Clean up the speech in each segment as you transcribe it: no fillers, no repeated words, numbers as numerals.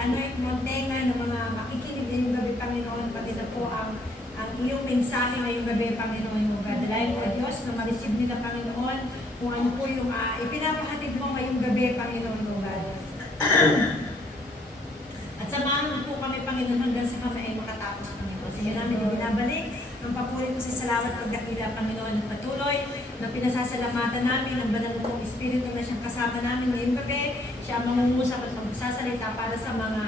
anoint mo ang tenga ng mga makikinig ngayong gabi, Panginoon, pati na po ang iyong mensahe ngayong gabi, Panginoon, O God. Dalayan mo, Diyos, na ma-receive nila, Panginoon, kung ano po yung ipinapahatid mo ngayong gabi, Panginoon, O God. At samahan mo po kami, Panginoon, hanggang sa kami ay makatapos, Panginoon. Sige namin ibinabalik ng papuri mo sa salamat pagdakila, Panginoon, at patuloy na pinasasalamatan namin ang banal mong Espiritu na siyang kasama namin ngayong gabi. Siya ang mangungusap at magsasalita para sa mga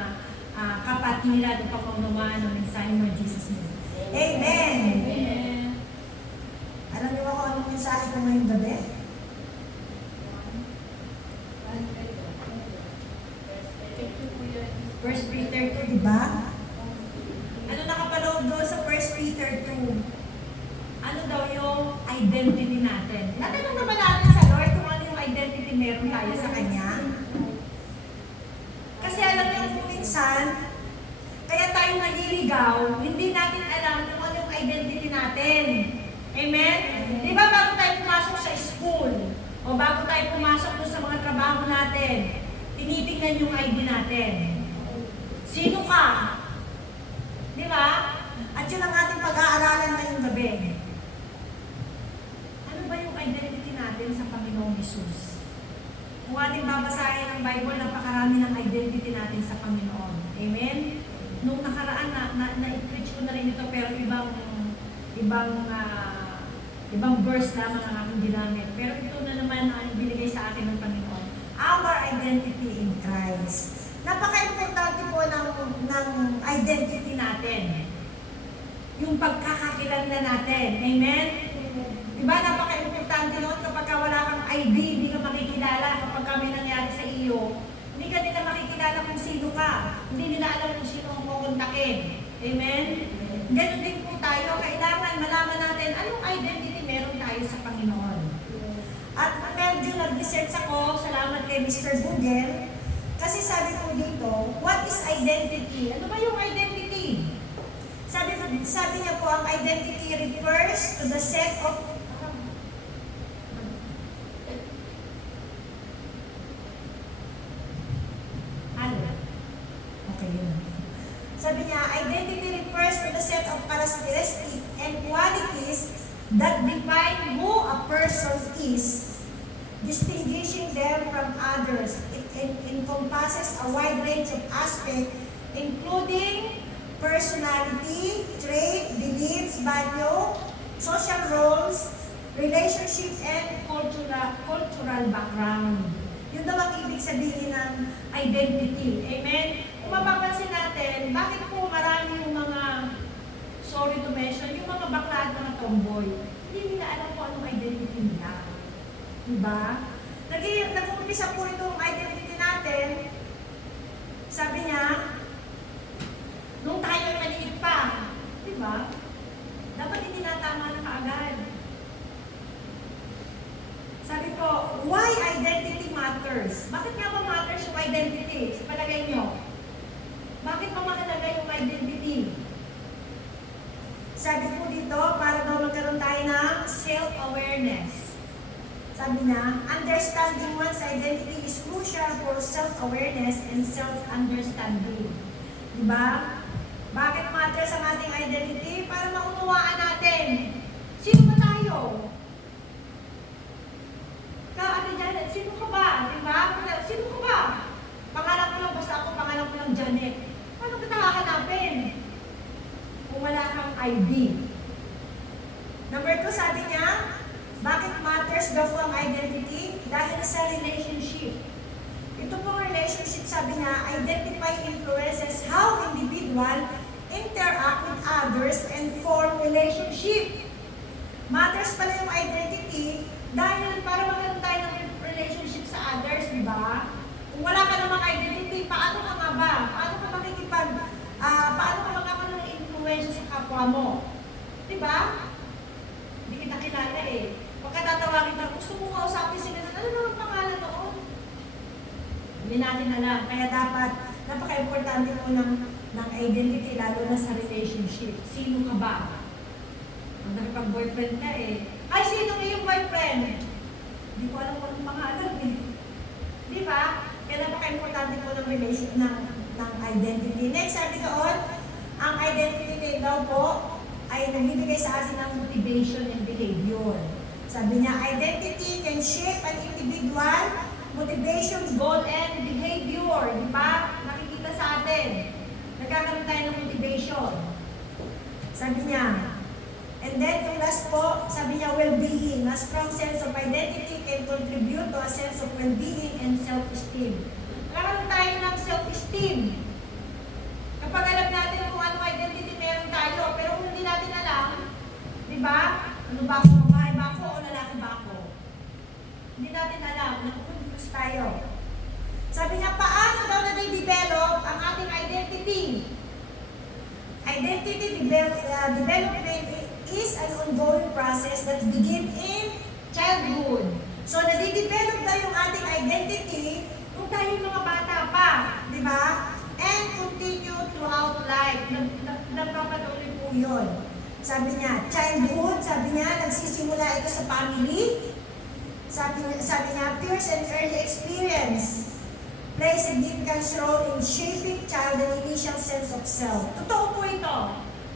kapatiran o pangunawaan ng mensahe mo in Jesus' name. Amen! Amen! Alam niyo ba kung anong mensahe ko ngayong gabi? First Peter 2, di ba? Ano nakapaloob doon sa First Peter 2? Ano daw yung identity natin? Natanong naman natin sa Lord kung ano yung identity meron tayo sa Kanya. Kasi alam niyo kung minsan, kaya tayo naliligaw, hindi natin alam kung ano yung identity natin. Amen? Di ba bago tayo pumasok sa school, o bago tayo pumasok doon sa mga trabaho natin, tinitingnan yung ID natin. Sino ka? Di ba? At yun ang ating pag-aaralan ngayong gabi. Ano ba yung identity natin sa Panginoong Hesus? Kung ating babasahin ang Bible, napakarami ng identity natin sa Panginoon. Amen? Nung nakaraan, na-preach ko na rin ito, pero ibang verse lamang ang aking ginamit. Pero ito na naman ang binigay sa akin ng Panginoon. Our identity in Christ. Napaka-importante po ng identity natin. Yung pagkakakilanlan natin. Amen? Diba, napaka-importante noon kapag wala kang ID, hindi ka makikilala. Kapag kami nangyari sa iyo, hindi ka nila makikilala kung sino ka. Hindi nila alam kung sino ang kukontakin. Amen? Ganun din po tayo. Kailangan malaman natin anong identity meron tayo sa Panginoon. At medyo nag-research ako, salamat kay Mr. Google, kasi sabi ko dito, what is identity? Ano ba yung identity? Sabi niya po, ang identity refers to the set of Sabi niya, identity refers to the set of characteristics and qualities that define who a person is, distinguishing them from others. It encompasses a wide range of aspects, including personality, trait, beliefs, value, social roles, relationship, and cultural background. Yun daw ang ibig sabihin ng identity. Amen? Kung mapapansin natin, bakit po marami yung mga, sorry to mention, yung mga bakla at mga tomboy, hindi nila alam kung anong identity nila. Diba? Nag-uumpisa po itong identity natin, sabi niya, nung tayo maliit pa, diba? Dapat hindi natama na kaagad. Sabi po, why identity matters? Bakit nga ba matters yung identity? Sa palagay nyo? Bakit pa mahalaga yung identity? Sabi po dito, para daw magkaroon tayo ng self-awareness. Sabi na, understanding one's identity is crucial for self-awareness and self-understanding. Diba? Bakit matters ang ating identity? Para maunawaan natin. Sino ba tayo? Janet, sino ka ba? Diba? Sino ka ba? Pangalan ko lang, basta ako, pangalan ko lang Janet. Paano kita hahanapin? Kung wala kang ID. Number 2, sabi niya, bakit matters daw po ang identity? Dahil sa relationship. Ito pong relationship, sabi niya, identify influences how individual interact with others and form relationship. Matters pala yung identity dahil para magkaroon tayo ng relationship sa others, di ba? Kung wala ka namang identity, paano ka nga ba? Paano ka paano ka magkakaroon ng influensya sa kapwa mo? Di ba? Hindi kita kilala eh. Pagkatatawagin ka, gusto mo kausapin sila, ano naman pangalan noon? Hindi natin alam. Kaya dapat, napaka-importante mo ng identity, lalo na sa relationship. Sino ka ba? Ang nakipag-boyfriend ka eh. Ay, sino yung boyfriend? Hindi ko alam kung anong pangalan eh. Di ba? Kaya napaka-importante po ng relation, ng ng identity. Next, sabi doon, ang identity daw po ay nagbibigay sa atin ng motivation and behavior. Sabi niya, identity can shape an individual motivation, goal, and behavior. Di ba? Nakikita sa atin. Nagkakaroon tayo ng motivation. Sabi niya, and then yung last po, sabi niya, well-being. A strong sense of identity can contribute to a sense of well-being and self-esteem. Nagkakaroon tayo ng self-esteem. Kapag alam natin kung anong identity meron tayo, pero kung hindi natin alam, di ba? Ano ba ako? Babae ba ako o lalaki ba ako? Hindi natin alam. Nakukonfuse tayo. Sabi niya, paano daw na-develop ang ating identity? Identity development is an ongoing process that begins in childhood. So, nadidevelop na yung ating identity kung tayo mga bata pa, di ba? And continue throughout life. Nagpapatuloy po yun. Sabi niya, childhood, sabi niya, nagsisimula ito sa family. Sabi niya, peers and early experience play significant role in shaping child and initial sense of self. Totoo po ito,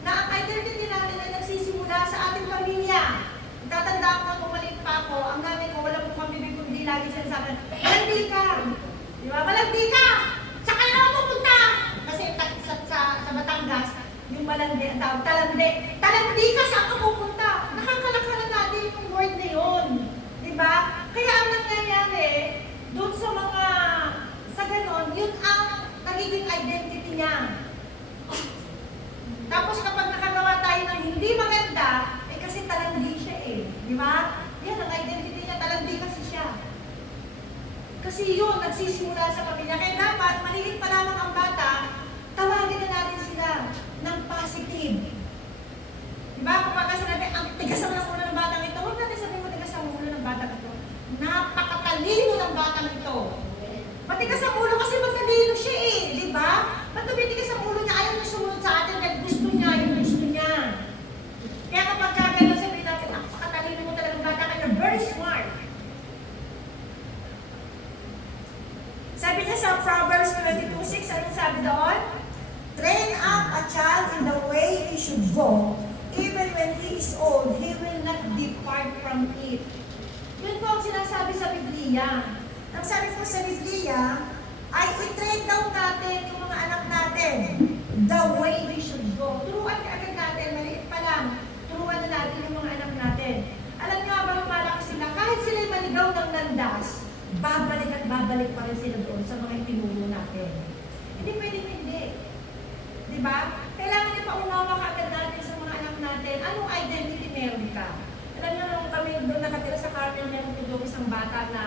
na ang identity natin ay nagsisimula sa ating pamilya. Tatandaan ko nung maliit pa ako, ang nanay ko, wala po kami bibig kundi lagi siya sa akin, malandi ka! Di ba? Malandi ka! Saka na ako pupunta! Kasi sa Batangas, yung malandi, ang tawag, talandi. Talandi ka, saan ka pupunta? Nakakalakaran natin yung word na yun. Di ba? Kaya ang nangyayari, doon sa mga, sa ganon, yun ang nagiging identity niya. Tapos kapag nakagawa tayo ng hindi maganda, eh kasi talandi siya eh. Di ba? Yan, ang identity niya, talandi kasi siya. Kasi yun, nagsisimula sa pamilya. Kaya dapat, maliit pa lamang ang bata, tawagin na natin sila ng positive. Di ba? Kapag sinabi, ang tigas ang ulo ng batang ito, huwag natin sabihin mo tigas ang ulo ng batang ito. Napakatalino ng batang ito. Matigas ang ulo kasi magtalino siya eh. Di ba? Ba't tumitigas ang ulo niya? Ayaw niya sumunod sa atin dahil gusto niya yung gusto niya. Kaya kapag kagano sabihin natin, napakatalino mo talagang bata ka, you're very smart. Sabi niya sa Proverbs 22:6, anong sabi doon? Train up a child in the way he should go. Even when he is old, he will not depart from it. Yun po ang sinasabi sa Biblia. Ang sabi po sa Biblia, ay i-train daw natin yung mga anak natin the way we should go. Turuan ka agad natin, maliit pa lang. Turuan na natin yung mga anak natin. Alam niyo ba, lumalaki sila, kahit sila'y maligaw ng landas, babalik at babalik pa rin sila doon sa mga itinuro natin. Hindi pwedeng hindi. Di ba? Kailangan ipaunawa ka agad natin sa mga anak natin. Anong identity meron ka? Alam niyo, nung kami doon nakatira sa Carmel, meron ko doon isang bata na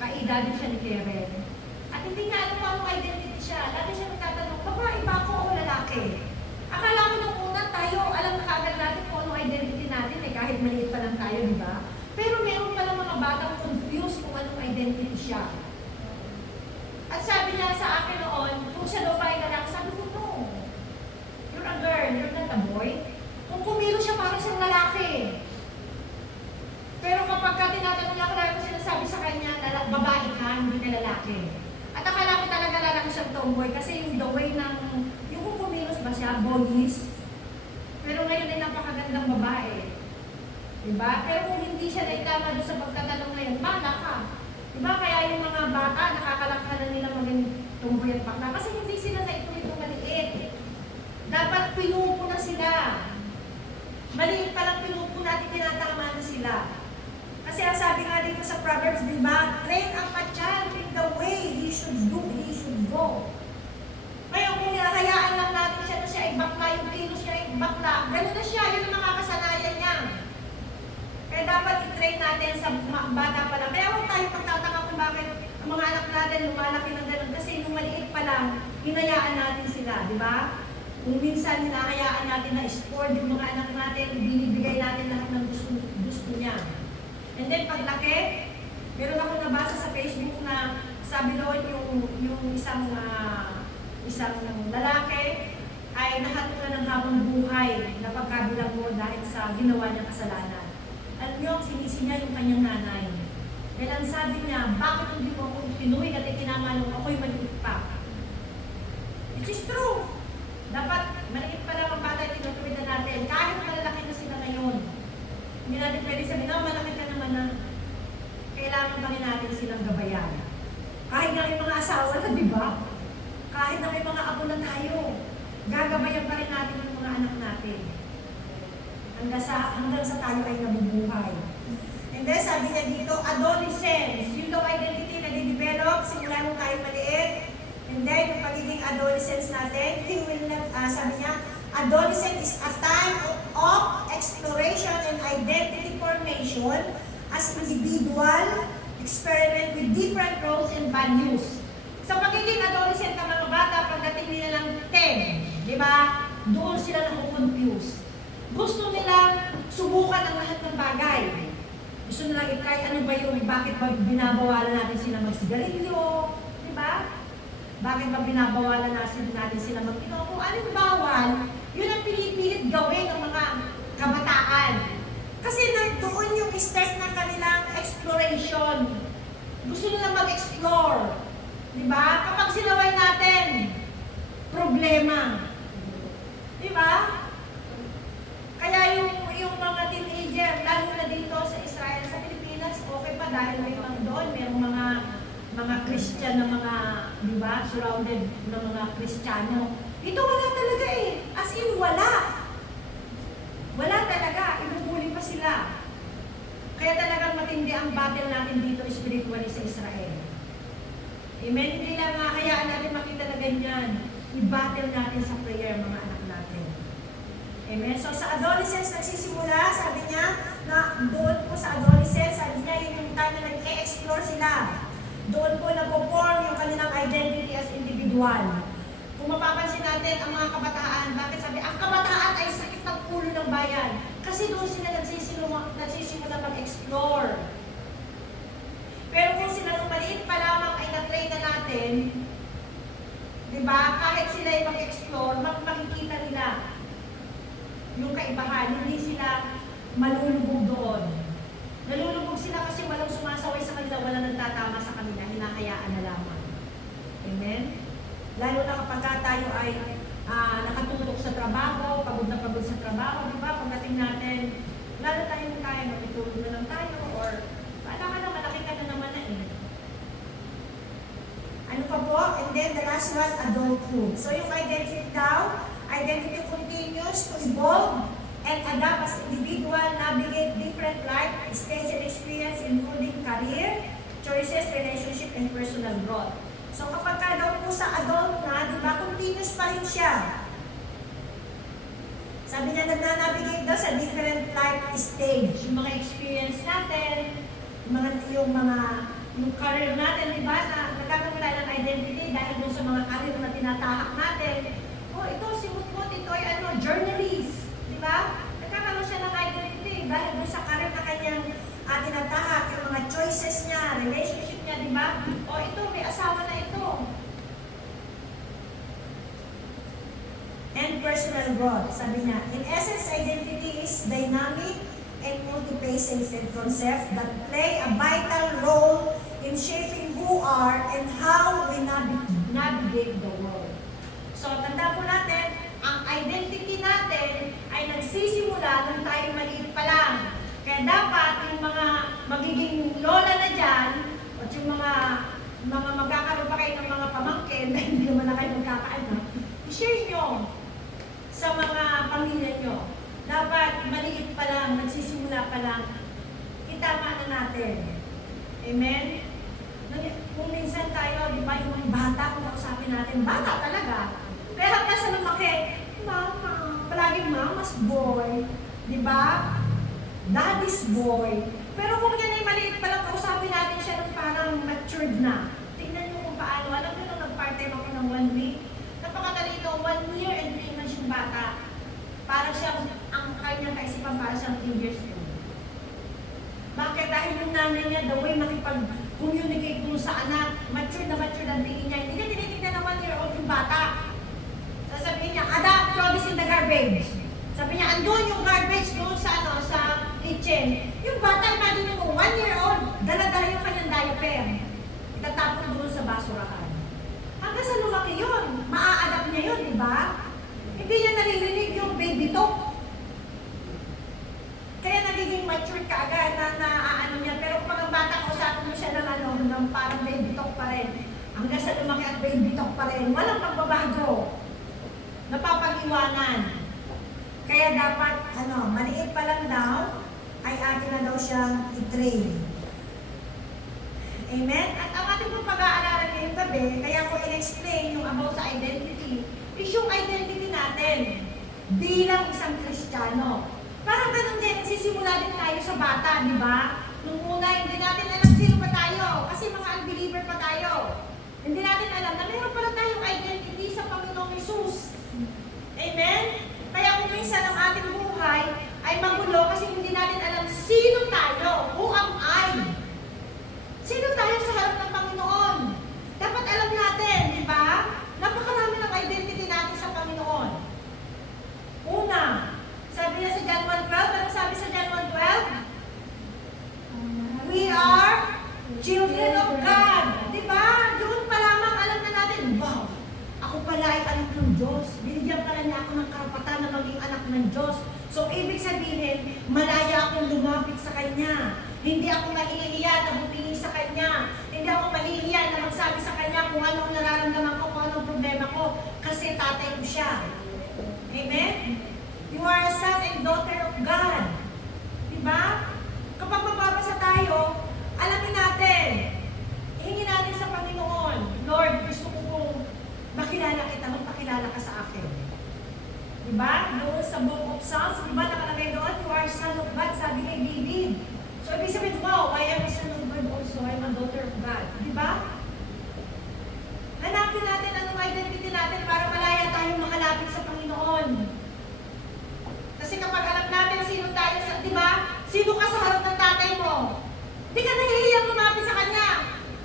kaedad siya ni Karen. At hindi niya alam kung anong identity siya. Lagi siya nagtatanong, babae ba ako o lalaki? Akala ko nung una tayo, alam na kaagad natin kung anong identity natin eh, kahit maliit pa lang tayo, di ba? Pero meron pa lang mga batang confused kung anong identity siya. At sabi niya sa akin noon, kung siya daw pa ay lalaki, sabi ko, no. You're a girl, you're not a boy. Kung kumilo siya, parang siyang lalaki. Pero kapag tinatanong niya ako, lagi ko sinasabi sa kanya, babae ka, hindi na lalaki. At akala ko talaga lalaki siyang tomboy kasi yung the way ng, yung kung kumilos ba siya, boyish. Pero ngayon ay napakagandang babae. Diba? Pero kung hindi siya naitama doon sa pagtatanong ngayon, bala ka. Diba? Kaya yung mga bata, nakakalakha na nila maging tomboy at bakla. Kasi hindi sila naitulito maliit. Dapat pinupo na sila. Maliit pa lang pinupo natin, tinatama na sila. Kasi ang sabi nga dito sa Proverbs, di ba? Train up a child in the way he should do, he should go. Ngayon, kung hinahayaan lang natin siya na siya ay bakla, yung kilos niya ay bakla, gano'n na siya, yun ang makakasanayan niya. Kaya dapat i-train natin sa bata pa lang. Kaya huwag tayo pagtataka kung bakit ang mga anak natin lumalaki ng gano'n. Kasi nung maliit pa lang, hinayaan natin sila, di ba? Kung minsan hinahayaan natin na sport yung mga anak natin, binibigay natin lahat ng gusto niya. And then paglaki, meron ako nabasa sa Facebook na sabi doon yung isang lalaki ay nahatulan ng habang buhay na pagkabilang mo dahil sa ginawa niyang kasalanan. Alam niyo, sinisi niya yung kanyang nanay. Kailan sabi niya, bakit hindi mo ako pinuwi at itinama nung ako'y maliit pa? Which is true. Dapat maliit pa lang ang bata yung tinutuwid na natin. Kahit malalaki na sila ngayon. Hindi natin pwede sabihin, no, malaki ka naman na. Kailangan pa rin natin silang gabayan. Kahit na may mga asawa na, di ba? Kahit na may mga apo na tayo, gagabayan pa rin natin yung mga anak natin. Hanggang sa tayo ay nabubuhay. And then, sabi niya dito, adolescence. Yung daw identity na didevelop, simula nung tayo maliit. And then, yung pagiging adolescence natin, he will not, sabi niya, adolescence is a time of exploration and identity formation as individual experiment with different roles and values. Sa pagiging adolescent ng mga bata, pagdating nila ng 10, di ba? Doon sila nakukonfuse. Gusto nilang subukan ang lahat ng bagay. Gusto nilang i-try ano ba yung, bakit ba binabawalan natin sila magsigarilyo, di ba? Bakit ba binabawalan natin sila mag-inom? Kung anong bawal, yun ang pinipilit gawin ng mga kabataan. Kasi doon yung start ng kanilang exploration. Gusto nila mag-explore. Diba? Kapag sinaway natin, problema. Diba? Kaya yung mga teenager, lalo na dito sa Israel, sa Pilipinas, okay pa dahil may mga doon, may mga Christian na mga, diba, surrounded ng mga Kristiyano. Ito wala talaga eh. As in, wala. Wala talaga. Inubuli pa sila. Kaya talagang matindi ang battle natin dito spiritually sa Israel. Amen? Hindi lang hayaan natin makita na ganyan. I-battle natin sa prayer, mga anak natin. Amen? So sa adolescence nagsisimula, sabi niya, na doon po sa adolescence, sabi niya, yun yung time na nag-e-explore sila. Doon po nag-form yung kanilang identity as individual. Kung mapapansin natin ang mga kabataan, bakit sabi, ang kabataan ay sakit ng ulo ng bayan. Kasi doon sila nagsisimula mag-explore. Pero kung sila nung maliit pa lamang ay na-train na natin, di ba, kahit sila ay mag-explore, makikita nila yung kaibahan, hindi sila malulubog doon. Nalulubog sila kasi walang sumasaway sa kanila, walang nagtatama sa kanila, hinahayaan na lamang. Amen? Lalo na kapag tayo ay nakatutok sa trabaho, pagod na pagod sa trabaho, di ba? Pagdating natin, lalo tayo matutulog na lang tayo, or paano ka na, malaki ka na naman na eh. Ano pa po? And then the last one, adulthood. So yung identity daw, identity continues to evolve and adapt as individual, navigate different life stage and experience, including career, choices, relationship, and personal growth. So kapag ka daw po sa adult na, di ba, continuous pa rin siya. Sabi niya, nag-navigate daw sa different life stage. Yung mga experience natin, yung career natin, di ba, na nagkakaroon tayo ng identity dahil dun sa mga career na tinatahak natin. Oh, ito, si Mutmut, ito ay journalist, di ba? Nagkakaroon siya ng identity dahil dun sa career na kanyang tinatahak, yung mga choices niya, relationship niya, di ba? O ito, may asawa na ito. And personal growth, sabi niya, in essence, identity is dynamic and multifaceted concept that play a vital role in shaping who are and how we navigate the world. So, tanda po natin, ang identity natin ay nagsisimula nung tayo maliit pa lang. Kaya dapat yung mga magiging lola na dyan, at yung mga magkakaroon pa kayo ng mga pamangkin na hindi naman na kayo magkakaanak, i-share nyo sa mga pamilya nyo. Dapat maliit pa lang, nagsisimula pa lang, itama na natin. Amen? Kung minsan tayo, di ba, yung mga bata, kung kausapin natin, bata talaga. Pero hanggang sa lumaki, mama, palaging mama's boy, di ba? Daddy's boy. Pero kung yan ay maliit pa lang, kausapin natin siya ng parang matured na. Tingnan nyo kung paano. Alam nyo nung nag-part-time ako ng 1 week, napakatalino, 1 year and 3 months yung bata. Parang siya, ang kanyang kaisipan para siyang 3 years old. Bakit? Dahil yung nanay niya, the way makipag-communicate dun sa anak, matured ang tingin niya. Hindi niya tinitignan na 1 year old yung bata. Sasabihin niya, Ada, throw this in the garbage. Sabi niya, andun yung garbage doon sa kitchen. Yung bata, imagine mo, 1 year old, dala-dala yung kanyang diaper. Itatapon doon sa basurahan. Hanggang sa lumaki yun, maa-adapt niya yun, di ba? Hindi niya naririnig yung baby talk. Kaya nagiging mature ka agad na ano niya. Pero pag ang bata ko, sa mo siya ng parang baby talk pa rin. Hanggang sa lumaki at baby talk pa rin. Walang pagbabago. Napapag-iwanan. Kaya dapat, maliit pa lang daw, ay atin na daw siyang i-train. Amen? At ang ating pong pag-aaralan ngayong gabi, kaya ko in-explain yung about sa identity, is yung identity natin bilang isang Kristiyano. Parang ganun din, nagsisimula din tayo sa bata, di ba? Nung una, hindi natin alam sino pa tayo, kasi mga unbeliever pa tayo. Hindi natin alam na meron pala tayong identity sa Panginoong Hesus. Amen? Kaya kung minsan ang ating buhay ay magulo kasi hindi natin alam sino tayo. Who am I? Sino tayo sa harap ng Panginoon? Dapat alam natin, di ba? Napakarami ng identity natin sa Panginoon. Una, sabi niya sa John 1:12, anong sabi sa John 1:12? We are children of God. Di ba? Doon pa lamang alam na natin, wow, ako pala ay anak ng Diyos. Binigyan pala niya ako ng karapatan na maging anak ng Diyos. So, ibig sabihin, malaya akong lumapit sa Kanya. Hindi ako mahihiya na humingi sa Kanya. Hindi ako mahihiya na magsabi sa Kanya kung anong nararamdaman ko, kung anong problema ko. Kasi tatay ko siya. Amen? You are a son and daughter of God. Diba? Kapag magbabasa tayo, alamin natin, hingin natin sa Panginoon, Lord, gusto ko kong makilala kita, magpakilala ka sa akin. Diba? Doon sa Book of Psalms, diba nakalagay doon, you are a son of God, sabi kay David. So, ibig sabihin, wow, I am a son of God also, I am a daughter of God. Diba? Hanapin natin anong identity natin para malaya tayong makalapit sa Panginoon. Kasi kapag alam natin sino tayo, di ba? Sino ka sa harap ng tatay mo? Di ka nahihiyang lumapit sa kanya.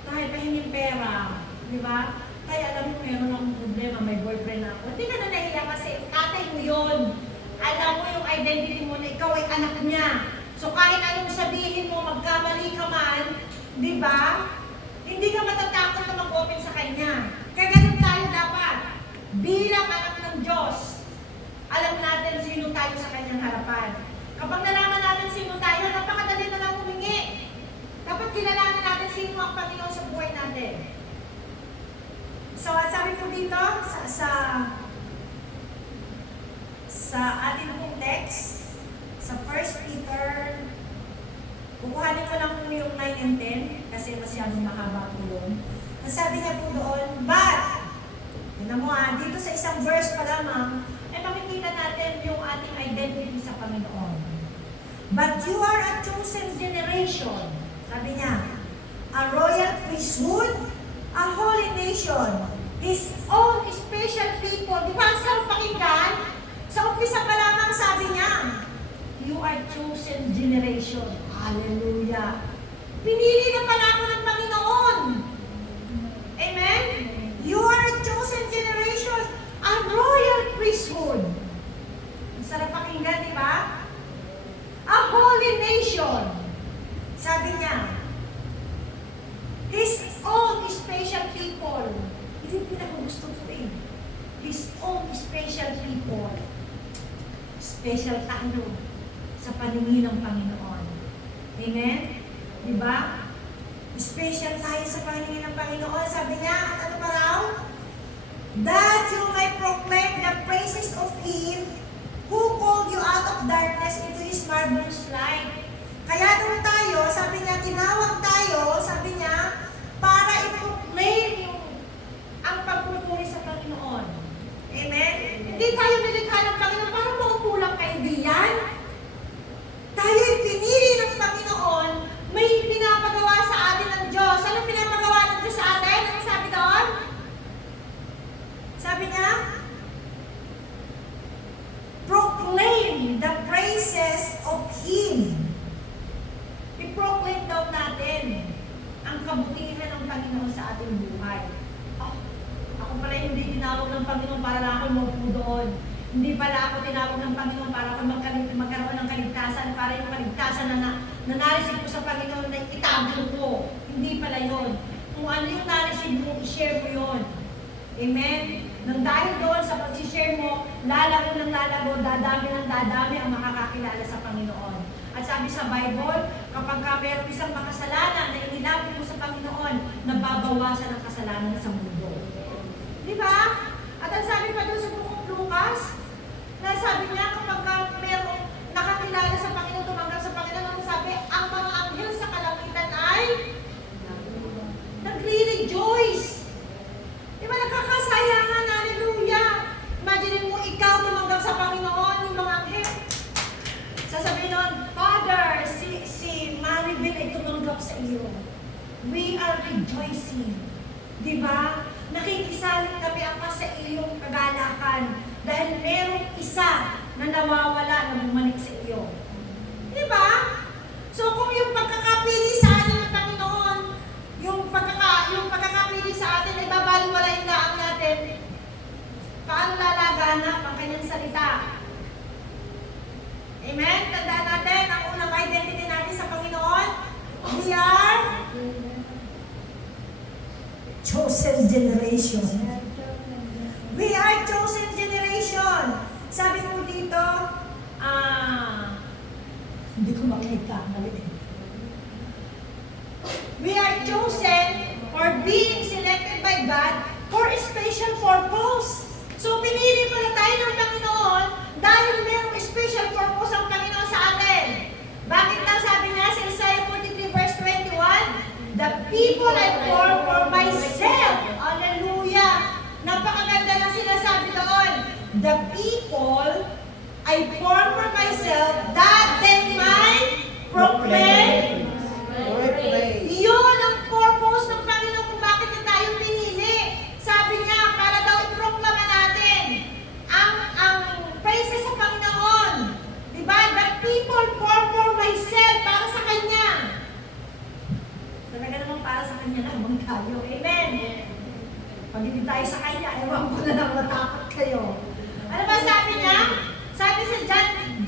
Dahil pahingin pera. Di ba? Kaya alam mo, meron akong problema, may boyfriend ako. Di ka na nahihiya kasi tatay mo yun. Alam mo yung identity mo na ikaw ay anak niya. So kahit anong sabihin mo, magkamali ka man, di ba? Hindi ka matatakot na mag-open sa kanya. Kaya ganun tayo dapat. Bilang anak ng Diyos, alam natin sino tayo sa kanyang harapan. Kapag nalaman natin sino tayo, napakadali na lang humingi. Dapat kilalanin natin sino ang Panginoon sa buhay natin. So, sabi ko dito, sa ating pong text, sa 1 Peter, kukuhanin ko lang po yung 9 and 10, kasi masyadong mahaba po yun. Ang sabi niya po doon, but, yun mo dito sa isang verse pa lamang, ay makikita natin yung ating identity sa Panginoon. But you are a chosen generation. Sabi niya, a royal priesthood, a holy nation, His own special people. Di ba ang sarap pakinggan? Sa umpisa pa lamang sabi niya, you are chosen generation. Hallelujah. Pinili na pala ako ng Panginoon. Amen? You are a chosen generation, a royal priesthood. Ang sarap pakinggan, di ba? A holy nation. Sabi niya, His own special people. Ito yung pinakagusto ko eh. His own special people. Special tayo sa paningin ng Panginoon. Amen? Di ba? Special tayo sa paningin ng Panginoon. Sabi niya, at ano pa raw? That you may proclaim the praises of Him who called you out of darkness into His marvelous light. Kaya doon tayo, sabi niya, tinawag tayo, sabi niya, para i-proclaim ang pagpupuri sa Panginoon. Amen? Hindi tayo nilikha ng Panginoon para maupo lang kayo diyan. Tayo ay pinili ng Panginoon, may pinapagawa sa atin ng Diyos. Ano pinapagawa ng Diyos sa atin? Ano sabi doon? Sabi niya, proclaim the praises of Him. I-proclaim daw natin ang kabutihan ng Panginoon sa ating buhay. Oh, ako pala hindi tinawag ng Panginoon para lang ako maupo doon. Hindi pala ako tinawag ng Panginoon para ako magkaroon ng kaligtasan, para yung kaligtasan na nareceive ko sa Panginoon na itago ko. Hindi pala yon. Kung ano yung nareceive mo, i-share mo yon. Amen? Nang dahil doon sa pag-share mo, lalago ng lalago, dadami ng dadami ang makakakilala sa Panginoon. At sabi sa Bible, kapag ka mayroong isang makasalanan na inilapit mo sa Panginoon, nababawasan ang kasalanan sa mundo. Di ba? At ang sabi pa doon sa bukong Lucas, na sabi niya kapag ka mayroong nakakilala sa Panginoon, tumanggap sa Panginoon, ang sabi, ang mga anghel sa kalangitan ay nagre-rejoice. Di ba nagkakasayangan? Hallelujah! Imagine mo ikaw tumanggap sa Panginoon, yung mga anghel. Sasabihin nun, Father, si Maribel ay tumanggap sa iyo. We are rejoicing. Di ba? Nakikisalit kami ako sa iyong kagalakan dahil merong isa na nawawala na bumalik sa iyo. Di ba? So kung yung pagkakapili sa atin ng Panginoon, yung pagkakapili sa atin ay babaliwalain lang natin, paano lalaganap ang kanyang salita? Amen? Tandaan natin, ang unang identity natin sa Panginoon, we are chosen generation. We are chosen generation. Sabi mo dito, hindi ko makita. We are chosen or being selected by God for a special purpose. So, pinili mo na tayo ng Panginoon dahil mayroong special purpose ang Panginoon sa atin. Bakit lang sabi niya sa Isaiah 43 verse 21? The people I form for myself. Hallelujah! Napakaganda ng sinasabi doon. The people I form for myself that they might proclaim. Yun ang purpose ng Panginoon kung bakit niya tayo pinili. Sabi niya, para daw i-proklama natin ang praises sa Panginoon. Diba? The people form for myself, para sa Kanya. Talaga naman para sa Kanya lamang tayo. Amen? Pag hindi tayo sa Kanya, ewan ko na lang matakot kayo. Ano ba sabi niya? Sabi sa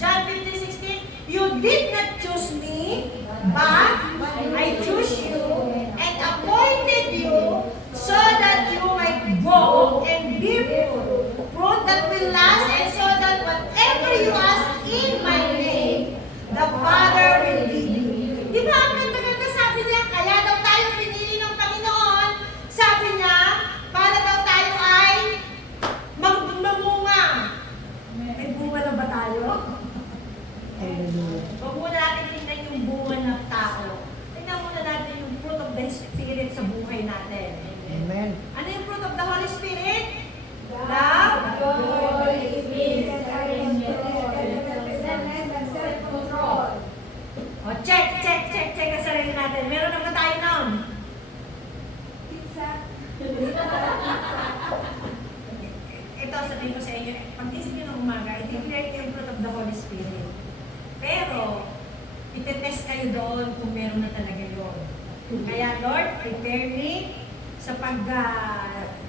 John 15:16, you did not choose me, but I chose you and appointed you so that you might go and bear fruit that will last, and so that whatever you ask in my name, the Father will give you. Di ba ang ganda-ganda sabi niya, kaya daw tayo pinili ng Panginoon, sabi niya, para daw tayo ay mamunga. May bunga na ba tayo? Huwag muna natin tingnan yung bunga ng tao. Tingnan muna natin yung fruit of the Spirit sa buhay natin. Amen. Ano yung fruit of the Holy Spirit? Love, joy, peace, self-control. O, check ang sarili natin. Meron na ba tayo nun? Pizza. Ito, sabihin ko sa inyo, pag-isip nyo ng umaga, i-declare nyo yung fruit of the Holy Spirit. Pero, itetest kayo doon kung meron na talaga yun. Kaya, Lord, prepare me sa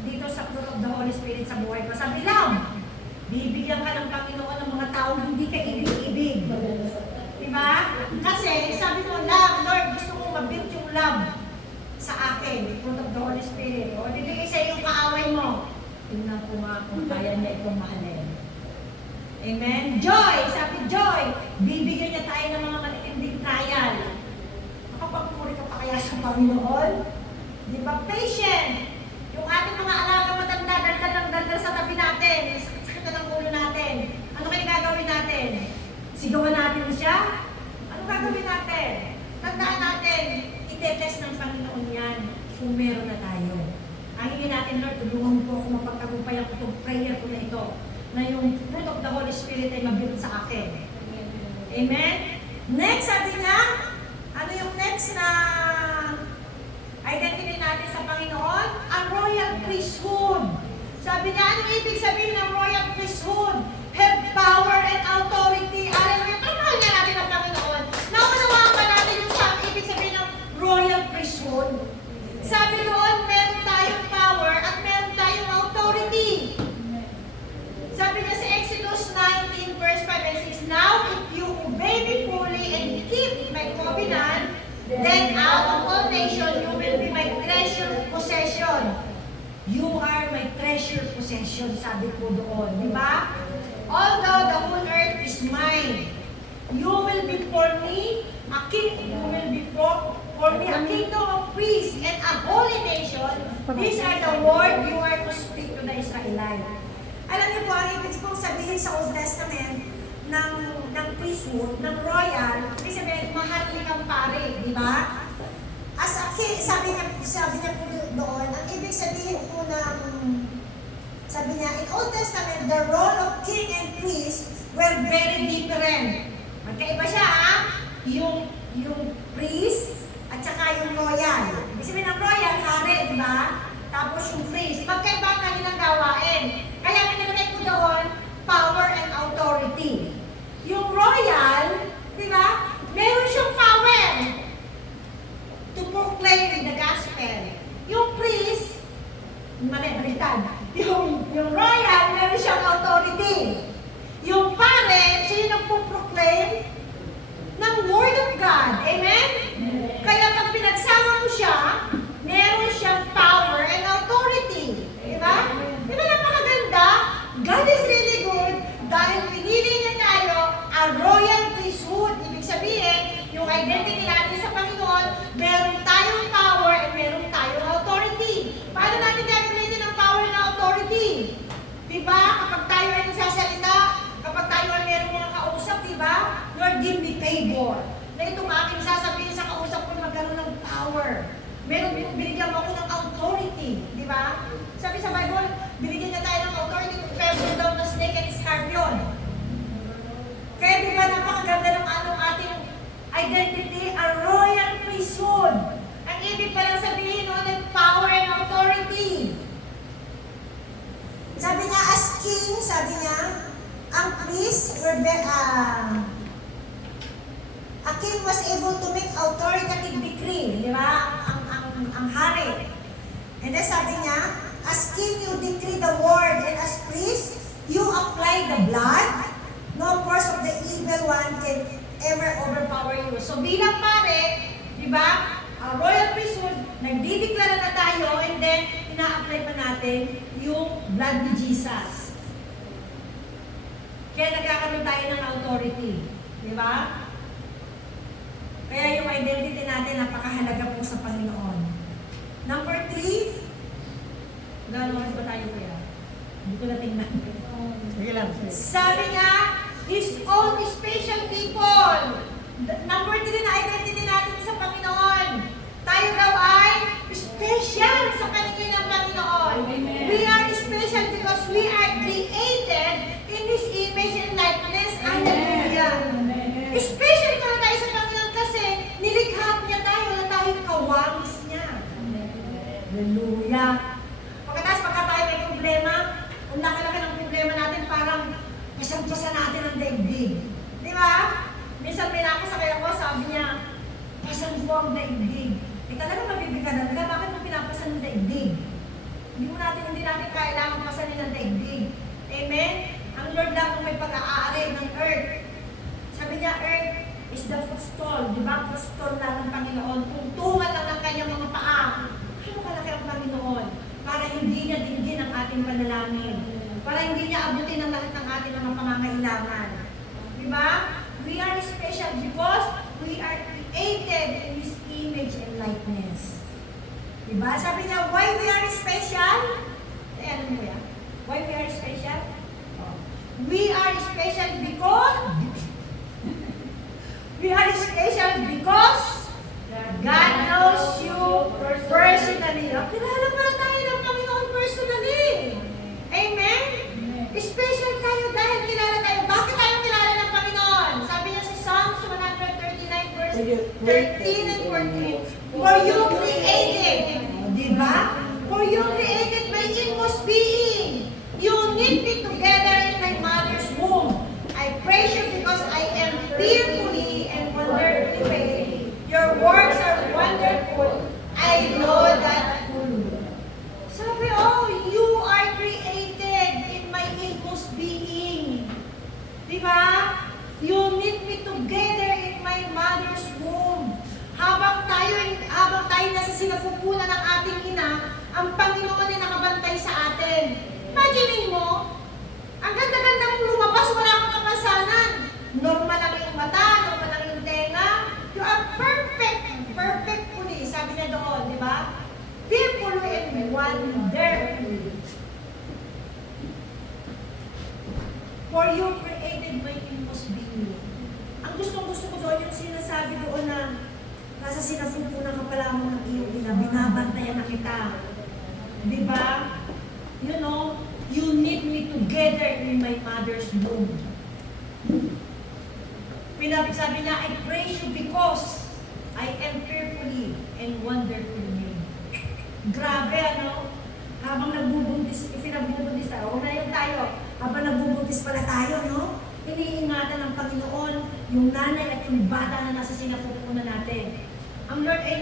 dito sa fruit of the Holy Spirit sa buhay ko. Sabi lang, bibigyan ka ng Panginoon ng mga taong hindi ka ibig-ibig. Diba? Kasi, sabi mo, love, Lord, gusto mo mabuild yung love sa akin, fruit of the Holy Spirit. O, bibigay sa iyo yung kaaway mo. Tingnan ko nga kung kaya niya itong mahalin. Amen? Joy! Sabi joy! Bibigyan niya tayo ng mga matitinding trial. Makapagpuri ka pa kaya sa Panginoon? Di ba? Patient! Yung ating mga alaga matanda, daldal sa tabi natin, sakit ng ulo natin. Ano kayo gagawin natin? Sigawan natin siya? Ano gagawin natin? Tandaan natin, itetest ng Panginoon yan kung meron na tayo. Ang hingin natin, Lord, tulungan mo po ako mapagtagumpayan ko itong prayer ko na ito, na yung fruit of the Holy Spirit ay mabuild sa akin. Amen? Next, sabi niya, ano yung next na identity natin sa Panginoon? Ang royal priesthood. Sabi niya, ano ibig sabihin ng royal priesthood? Have power and authority. Hallelujah. Pagmahal niya natin ang Panginoon. Naunawaan ba natin yung ibig sabihin ng royal priesthood? Sabi doon, meron tayong power at meron tayong authority. Sabi niya sa Exodus 19 verse 5 and 6, now if you obey me fully and keep my covenant, then out of all nations you will be my treasured possession. You are my treasured possession, sabi po doon, di ba? Although the whole earth is mine, you will be for me a king. You will be for me a kingdom of priests and a holy nation. These are the words you are to speak to the Israelites. Alam niyo po, ang ibig pong sabihin sa Old Testament ng priesthood, ng royal, ibig sabihin, maharlikang pare, di ba? As a king, sabi niya po doon, ang ibig sabihin po sabi niya, in Old Testament, the role of king and priest were very different. Magkaiba siya, ha? Yung priest at saka yung royal. Ibig sabihin ng royal, hari, di ba? Tapos yung priest. Magkaiba ang kanilang gawain. Kaya pinagay ko doon, power and authority. Yung royal, di ba? Meron siyang power to proclaim the gospel. Yung priest, baliktad. Yung royal, meron siyang authority. Yung pare, siya yung nagpo-proclaim ng word of God. Amen? Kaya pag pinagsama mo siya, meron siyang power and authority. Diba? Diba napakaganda? God is really good dahil pinili niya tayo a royal priesthood. Ibig sabihin, yung identity natin sa Panginoon, meron tayong power and meron tayong authority. Paano natin gagamitin ang power and authority? Diba? Kapag tayo ay nagsasalita, kapag tayo ay meron mga kausap, diba? Lord, give me favor. Na itong aking sasabihin sa kausap ko magkaroon ng power. Binigyan mo ako ng authority. Diba? Sabi sa Bible, binigyan niya tayo ng authority to trample down the snake and scorpion. Kaya diba napakaganda ng ating identity, a royal priesthood. Ang ibig palang sabihin noon ng power and authority. Sabi niya, as king, sabi niya, ang priest, a king was able to make authoritative decree, di ba? Ang hari. And then sabi niya, as king, you decree the word, and as priest, you apply the blood. No force of the evil one can ever overpower you. So bilang pare, di ba? Royal priesthood, nagdideklara na tayo, and then ina-apply pa natin yung blood ni Jesus. Kaya nagkakaroon tayo ng authority. Di ba? Kaya yung identity natin napakahalaga po sa Panginoon. Number 3, gano'n ba tayo kaya? Hindi ko na tingnan. Sige lang. Sabi nga, His own special people. Number 3 na identity natin sa Panginoon. Tayo daw ay special sa paningin ng Panginoon. Amen. We are special because we are created in His image and likeness. Hallelujah. Special pala tayo sa Panginoon kasi nilikha niya tayo na tayo kawangis niya. Hallelujah. Pagkatapos pagka tayo may problema, ang laki-laki ng problema natin, parang pasang-pasa natin ang daigdig. Di ba? Minsan may nakasakay ako, sabi niya, pasang po ang daigdig. Eh talaga mabibiganan ka, bakit mo pinapasan ng daigdig? Hindi natin kailangan pasanin ng daigdig. Amen? Ang Lord lang kung may pag-aari ng earth. Sabi niya, earth is the footstool. Di ba? Footstool lang ng Panginoon. Tungtungan lang ng kanyang mga paa. Ano kalaki ang Panginoon? Para hindi niya dinggin ang ating panalangin. Para hindi niya abutin ang lahat ng ating mga pangangailangan. Di ba? We are special because we are created in His image and likeness. Di ba? Sabi niya, why we are special? Ano mo yan? Why we are special? We are special because God knows you personally. Kilala pala tayo ng Panginoon personally. Amen? Special tayo dahil kilala tayo. Bakit tayo kilala ng Panginoon? Sabi niya sa Psalms 139 verse 13 and 14. For you created. Diba? For you created my inmost being. You knit me together in my mother's womb. I praise you because I am fearfully and wonderfully made. Your works are wonderful. I know that fully. Sabi, oh, you are created in my inmost being. Diba? You knit me together in my mother's womb. Habang tayo nasa sinapupunan ng ating ina, ang Panginoon ay nakabantay Imagine mo, ang ganda-ganda mong lumabas, wala kang kapansanan. Normal lang yung mata, normal lang yung tenga. You are perfect. Perfectly. Sabi niya doon, di ba? Fearfully and wonderfully. For you created my inmost being. Ang gustong-gusto ko doon, yung sinasabi doon na nasa sinapupunan ka pala mo ng iyong ina, binabantayan na kita. Di ba? You know, you knit me together in my mother's womb. Sabi niya, I praise you because I am fearfully and wonderfully made. Grabe, ano? Habang nagbubuntis, ipinagbubuntis tayo, huwag na yung tayo. Habang nagbubuntis pala tayo, no? Iniingatan ng Panginoon yung nanay at yung bata na nasa sinapupunan natin. Ang Lord ay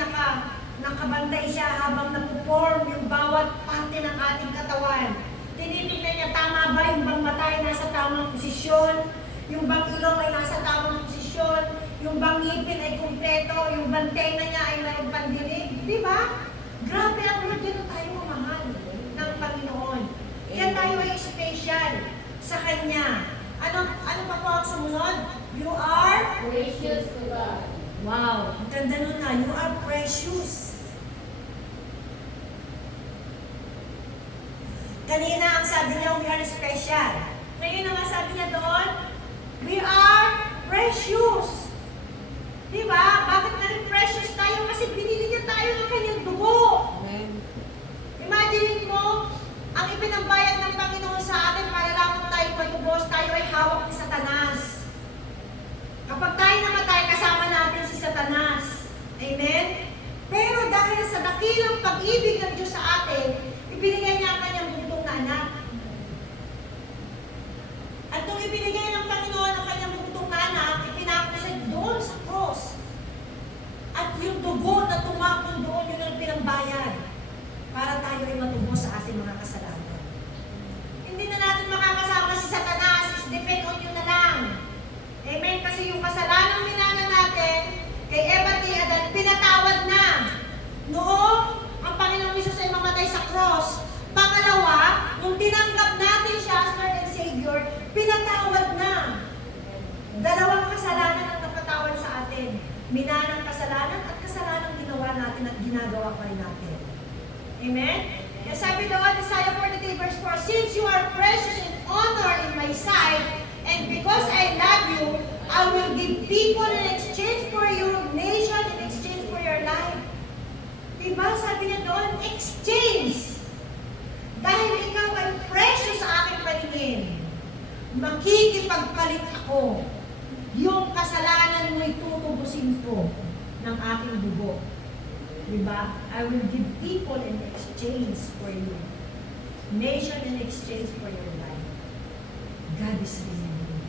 nakabantay siya habang napuporm yung bawat parte ng ating katawan. Tinitingnan niya, tama ba yung bang mata ay nasa tamang posisyon? Yung bang ilong ay nasa tamang posisyon? Yung bang ngipin ay kumpleto? Yung bang tenga niya ay mayroong pandinig? Di ba? Grabe ang Lord, yun tayo mamahal ng Panginoon. Kaya tayo ay special sa Kanya. Ano pa po ang sumunod? You are Gracious to God. wow, ang ganda nun na. You are precious. Kanina ang sabi niya, we are special. Ngayon naman sabi niya doon, we are precious. Diba? Bakit naging precious tayo? Kasi binili niya tayo ng kanyang dugo. Amen. Imagine mo, ang ipinambayad ng Panginoon sa atin para lamang tayo matubos, tayo ay hawak ni Satanas. Kapag tayo namatay, kasama natin si Satanas. Amen? Pero dahil sa dakilang pag-ibig ng Diyos sa atin, ibinigay niya ang kanyang bugtong na anak. At nung ibinigay ng Panginoon ang kanyang bugtong na anak, ipinako siya doon sa cross. At yung dugo na tumapon doon, yun ang pinambayad para tayo ay matubos sa ating mga kasalanan. Hindi na natin makakasama si Satanas, is depend on you na lang. Amen? Kasi yung kasalanan minana natin, kay Eva at Adan, pinatawad na. Noong ang Panginoong Hesus ay mamatay sa cross. Pangalawa, nung tinanggap natin siya as Lord and Savior, pinatawad na. Dalawang kasalanan ang napatawad sa atin. Minanang kasalanan at kasalanang ginawa natin at ginagawa pa rin natin. Amen? Kaya sabi doon, Isaiah 43 verse 4, since you are precious and honor in my sight, and because I love you, I will give people in exchange for your nation, in exchange for your life. Diba? Sabi niya doon, exchange. Dahil ikaw ay precious sa aking paningin, makikipagpalit ako. Yung kasalanan mo'y tutubusin ko ng aking dugo. Diba? I will give people in exchange for you. Nation in exchange for your life. God is really good.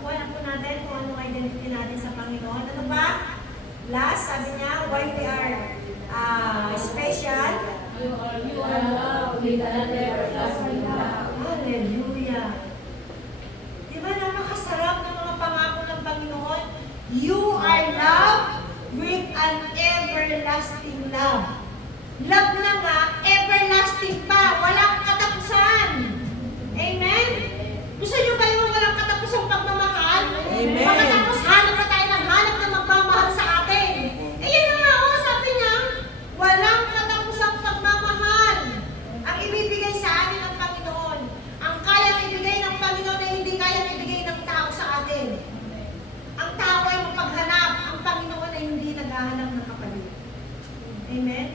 Ako, alam po natin kung anong identity natin sa Panginoon. Ano ba? Last, sabi niya, why we are special. You are loved with an everlasting love. Hallelujah. Diba napakasarap ng mga pangako ng Panginoon? You are loved with an everlasting love. Love na nga, everlasting pa. Walang katapusan. Amen? Gusto niyo ba yung walang katapusang pagmamahal? Amen. Makatapos hanap na tayo ng hanap na magmamahal sa atin. Eh yun na nga, sabi niya, walang katapusang pagmamahal ang ibibigay sa atin ng Panginoon. Ang kayang ibigay ng Panginoon ay hindi kayang ibigay ng tao sa atin. Ang tao ay mapaghanap, ang Panginoon ay hindi naghahanap ng kapalit. Amen?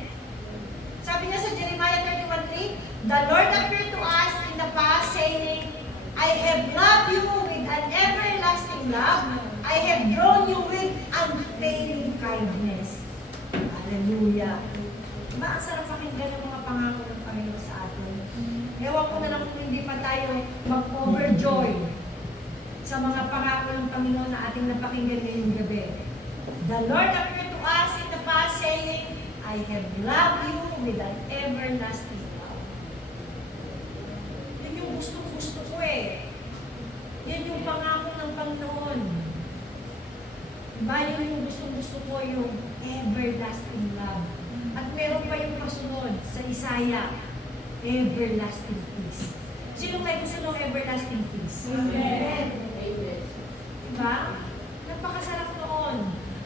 Sabi niya sa Jeremiah 31:3, the Lord appeared to us in the past, saying, I have loved you with an everlasting love. I have drawn you with unfailing kindness. Hallelujah. Diba ang sarap pakinggan ng mga pangako ng Panginoon sa atin? Ewan ko na lang kung hindi pa tayo mag-overjoy sa mga pangako ng Panginoon na ating napakinggan ngayong gabi. The Lord appeared to us in the past, saying, I have loved you with an everlasting love. Yun yung gusto ko eh. Yan yung pangako ng Panginoon. Bali yung gusto ko yung everlasting love. At meron pa yung kasunod sa Isaiah everlasting peace. Sino may gusto ng everlasting peace? Amen. Diba? Napakasarap noon.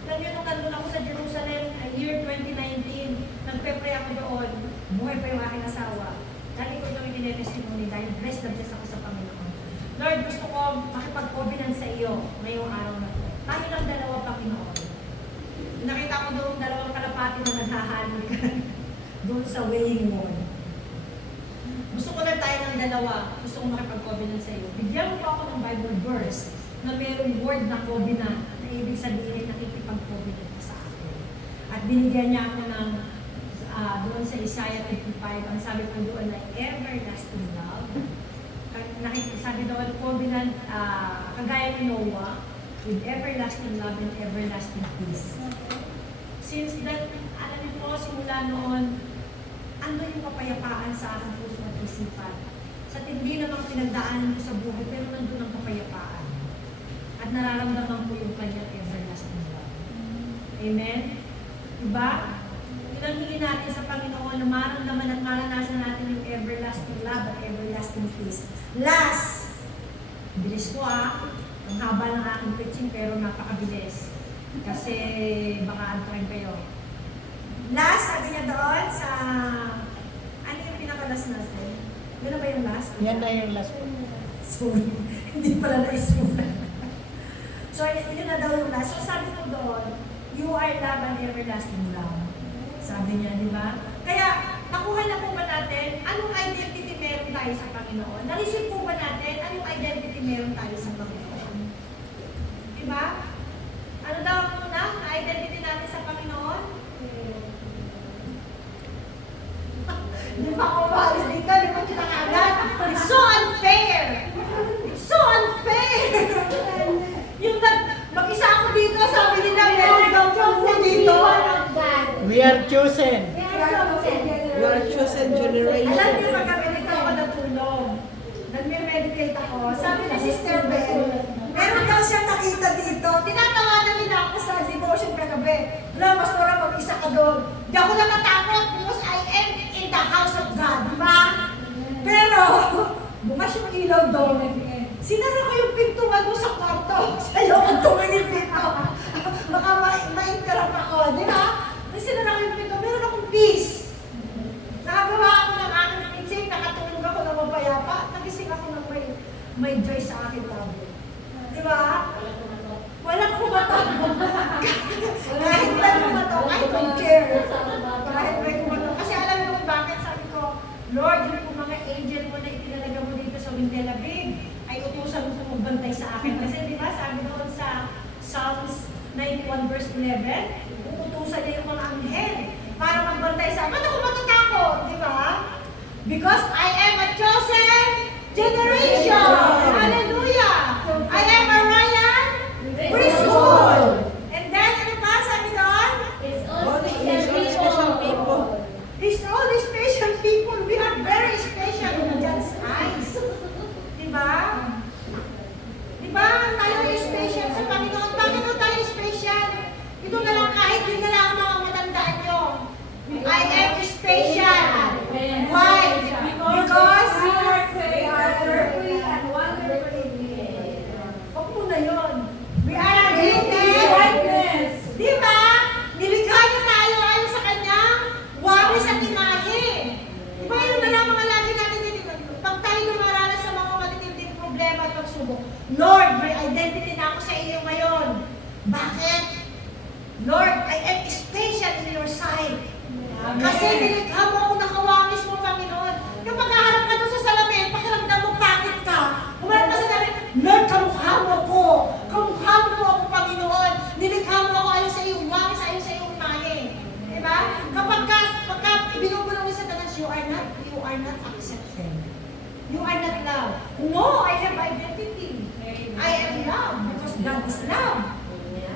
Alam niyo, nung nandun ako sa Jerusalem, year 2019, nagpe-pray ako doon. Buhay pa yung aking asawa. Dali ko yung tinetestimony dahil blessed na blessed ako sa Panginoon. Lord, gusto ko makipag-covenant sa iyo ngayong araw na ito. Tayo lang dalawa, Panginoon. Nakita ko doon dalawang kalapati na naghahalo doon sa weighing wall. Gusto ko lang tayo ng dalawa. Gusto ko makipag-covenant sa iyo. Bigyan mo ako ng Bible verse na mayroong word na covenant na ibig sabihin nakikipag-covenant ka sa akin. At binigyan niya ako ng doon sa Isaiah 55, ang sabi ko doon ay everlasting love. Sabi doon, covenant, kagaya ni Noah, with everlasting love and everlasting peace. Since that, alam niyo po, simula noon, ando yung kapayapaan sa aking puso at isipan. Sa hindi namang pinagdaanan ko sa buhay, pero nandun ang kapayapaan. At nararamdaman ko yung kanyang everlasting love. Amen? Diba? Yun ang hingin natin sa Panginoon na maramdaman at maranasan natin yung everlasting love at everlasting peace. Last! Bilis ko ang haba ng aking preaching pero napakabilis. Kasi baka antarin kayo. Last, sabi niya doon sa... Ano yung pinakalas natin? Yun na ba yung last? Yan na yung last one. Sorry, hindi pala naisulat. So, yun na daw yung last. So, sabi ko doon, you are love and everlasting love. Sabi niya, di ba? Kaya, nakuha na po ba natin, anong identity meron tayo sa Panginoon? Na-receive po ba natin, anong identity meron tayo sa Panginoon? Di ba? Ano daw ang una, na identity natin sa Panginoon? Di ba ako mahalis dito? Di ba kinakagat? It's so unfair! It's so unfair! Yung mag-isa ako dito, sabi nila, meron daw po dito. We are chosen. You are chosen generation. Alam niyo, pagkabinito ako natulog. Nagme-meditate ako. Sabi ni Sister Bell, meron daw siyang nakita dito. Tinatawanan nila ako sa devotion kagabi. Wala, pastora, mag-isa ka doon. Di ako natatakot because I am in the house of God. Diba? Pero, bukas yung ilaw doon. Sinara ko yung pintuan doon sa kwarto. Sa'yo kung tumingin dito. Baka ma-interrupt ako. Di ba? Sinara ko yung pintuan. Meron akong peace. Nakagawa ako ng aking preaching. Nakatulog ako ng mapayapa. Nagising ako ng may joy sa aking tabi. Di ba? Walang kumatok. Kahit may kumatok, I don't care. Kahit may kumatok. Kasi alam mo kung bakit sabi ko, Lord, yung mga angel mo na itinalaga mo dito sa Windelabig, ay utusan mo magbantay sa akin. Kasi di ba, sabi doon sa Psalms 91 verse 11, uutusan niya yung mga anghel para magbantay sa akin. Ba't ako matatakot? Di ba? Because I am a chosen generation. Hallelujah! I am a royal priesthood. And then, ano pa sabi doon? It's all Special people. These all these special people, we are very special in God's eyes. Diba? Diba? Tayo ay special sa Panginoon. Bakit daw tayo special? Ito na lang kahit yun na lang ang mga matandaan nyo. I am special. Why? Because we are fearfully and wonderfully made. huwag mo na yun. We are created. Diba? Nilikha niya tayo ayon sa kanyang waris at imahe. Diba yun na lang mga lagi natin dito. Pag tayo dumaranas sa mga matitinding problema at pagsubok, Lord, may identity na ako sa iyo ngayon. Bakit? Lord, I am special in your sight. Kasi nilikha mo ako nakawaris mo, Panginoon. Kapag haharap ka doon sa salamin, pakiramdam mo bakit ka. Humarap ka sa salamin, Lord, kamukha mo ako. Kamukha mo ako, Panginoon. Nilikha mo ako ayon sa iyong waris, ayon sa iyong imahe. Diba? Pagka ibinubulong mo sa tanas, you are not accepted. You are not loved. No, I have identity. I am loved because God is love.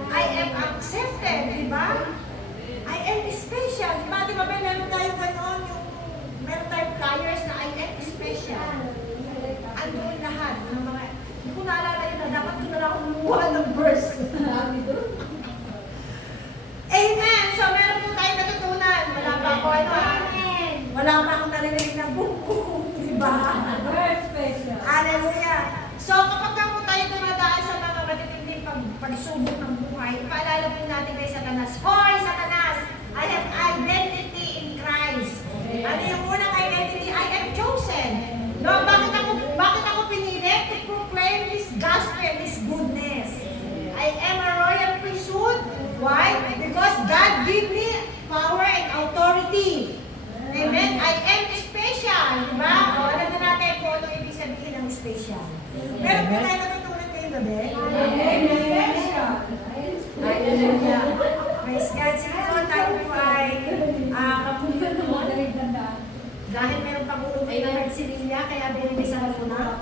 I am accepted, di ba? I am special. Di ba, meron tayo gano'n, meron tayong flyers na I am special. Andoon lahat ng mga, hindi ko naalala yun na dapat ko na lang kumuha ng verse. Amen! So, meron po tayong natutunan. Wala pa ako, wala pa akong narinig na boom, boom. ba? Very special. Hallelujah. So kapag ka po tayo dumadaan sa mga matitinding pagsubok ng buhay, ipaalala po natin kay Satanas, Hoy Satanas, I have identity in Christ. Ano yung unang identity? I am chosen. No, bakit ako pinili? To proclaim His gospel, His goodness. I am a royal priesthood. Why? Because God gave me power and authority. Amen? I am special. Diba? O, alam na natin kung ano ibig sabihin ng special. Meron po tayo natutunan ngayong gabi? Special. Hallelujah. Praise God. Siguro tayo po ay dahil meron pang uuwi na Hercilia, kaya binibisa ko na.